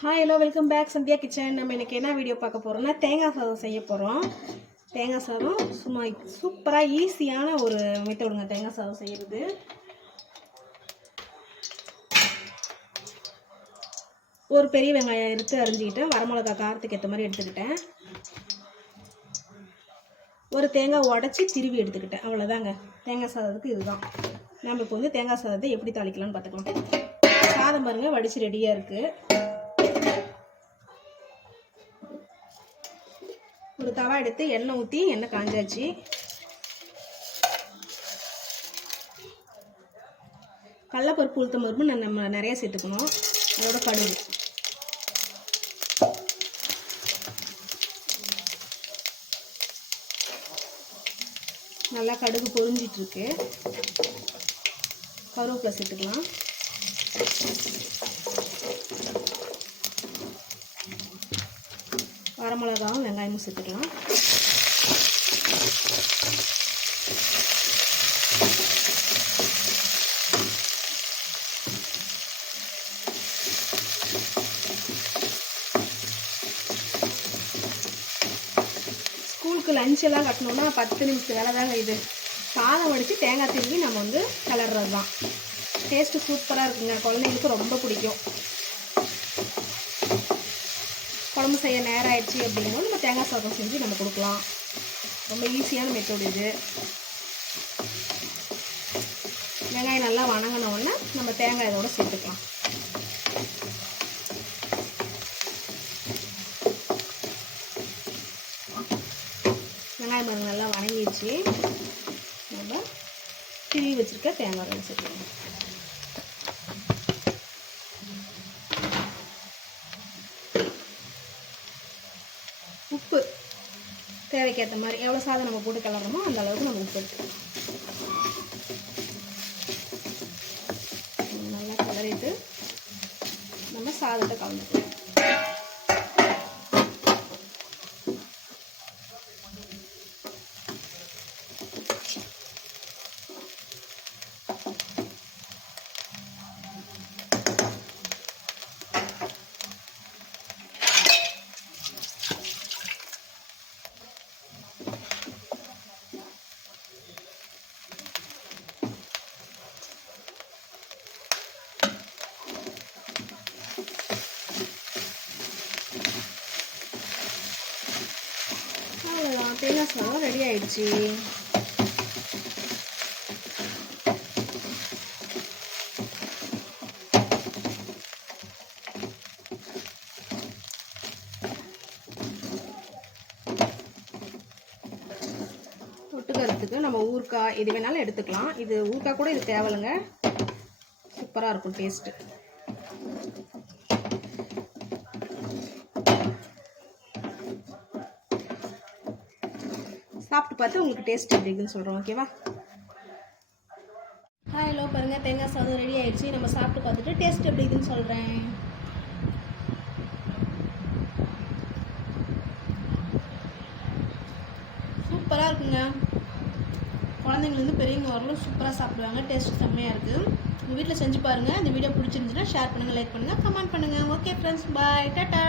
Hi hello welcome back Sandhya kitchen. நம்ம இன்றைக்கி என்ன வீடியோ பார்க்க போகிறோம்னா தேங்காய் சாதம் செய்ய போகிறோம். தேங்காய் சாதம் சும்மா சூப்பராக ஈஸியான ஒரு மெத்தடுங்க தேங்காய் சாதம் செய்கிறது. ஒரு பெரிய வெங்காயம் எடுத்து அரிஞ்சிக்கிட்டேன். வரமிளகா காரத்துக்கு ஏற்ற மாதிரி எடுத்துக்கிட்டேன். ஒரு தேங்காய் உடச்சி திருவி எடுத்துக்கிட்டேன். அவ்வளோதாங்க தேங்காய் சாதத்துக்கு இதுதான். நம்ம இப்போ வந்து தேங்காய் சாதத்தை எப்படி தாளிக்கலாம்னு பார்த்துக்கலாம். சாதம் பாருங்கள் வடித்து ரெடியாக இருக்குது. ஒரு தவா எடுத்து எண்ணெய் ஊற்றி எண்ணெய் காஞ்சாச்சு. கடலைப்பருப்பு உளுத்தம் பருப்பு நம்ம நிறைய சேர்த்துக்கணும். அதோட கடுகு, நல்லா கடுகு பொரிஞ்சிட்டு இருக்கு. கருவேப்பிலை சேர்த்துக்கலாம். வரமிளகாவும் வெங்காயமும் சேர்த்துக்கலாம். ஸ்கூலுக்கு லஞ்செல்லாம் கட்டணும்னா 10 நிமிஷம் வேலை தாங்க இது. சாதம் வடித்து தேங்காய் திருவி நம்ம வந்து கிளறது தான். டேஸ்ட்டு சூப்பராக இருக்குங்க. குழந்தைங்களுக்கு ரொம்ப பிடிக்கும். குழம்பு செய்ய நேரம் ஆயிடுச்சு அப்படிங்கும்போது நம்ம தேங்காய் சாதம் செஞ்சு நம்ம கொடுக்கலாம். ரொம்ப ஈஸியான மெத்தட் இது. வெங்காயம் நல்லா வணங்கினோடனே நம்ம தேங்காய் இதோட சேர்த்துக்கலாம். வெங்காயம் நல்லா வணங்கிடுச்சு. நம்ம திருவி வச்சுருக்க தேங்காய் சேர்த்துக்கலாம். உப்பு தேவைக்கேற்ற மாதிரி எவ்வளோ சாதம் நம்ம போட்டு கிளறணுமோ அந்த அளவுக்கு நம்ம உப்பு எடுத்துக்கலாம். நல்லா கிளறிட்டு நம்ம சாதத்தை கலந்துக்கலாம். அவ்வளோதான், தேங்காய் சாதம் ரெடி ஆயிடுச்சு. தொட்டுக்கிறதுக்கு நம்ம ஊறுகாய் எது வேணாலும் எடுத்துக்கலாம். இது ஊறுகாய் கூட இது தேவையில்லைங்க. சூப்பராக இருக்கும் டேஸ்ட்டு. சாப்பிட்டு பார்த்து உங்களுக்கு டேஸ்ட் எப்படி இருக்குன்னு சொல்கிறோம். ஓகேவா? ஹாய் ஹலோ பாருங்கள், தேங்காய் சாதம் ரெடி ஆயிடுச்சு. நம்ம சாப்பிட்டு பார்த்துட்டு டேஸ்ட் எப்படி இருக்குன்னு சொல்கிறேன். சூப்பராக இருக்குங்க. குழந்தைங்கலேருந்து பெரியவங்க வரலும் சூப்பராக சாப்பிடுவாங்க. டேஸ்ட் செம்மையாக இருக்குது. உங்கள் வீட்டில் செஞ்சு பாருங்கள். இந்த வீடியோ பிடிச்சிருந்துச்சுன்னா ஷேர் பண்ணுங்கள், லைக் பண்ணுங்கள், கமெண்ட் பண்ணுங்கள். ஓகே ஃப்ரெண்ட்ஸ், பாய், டாட்டா.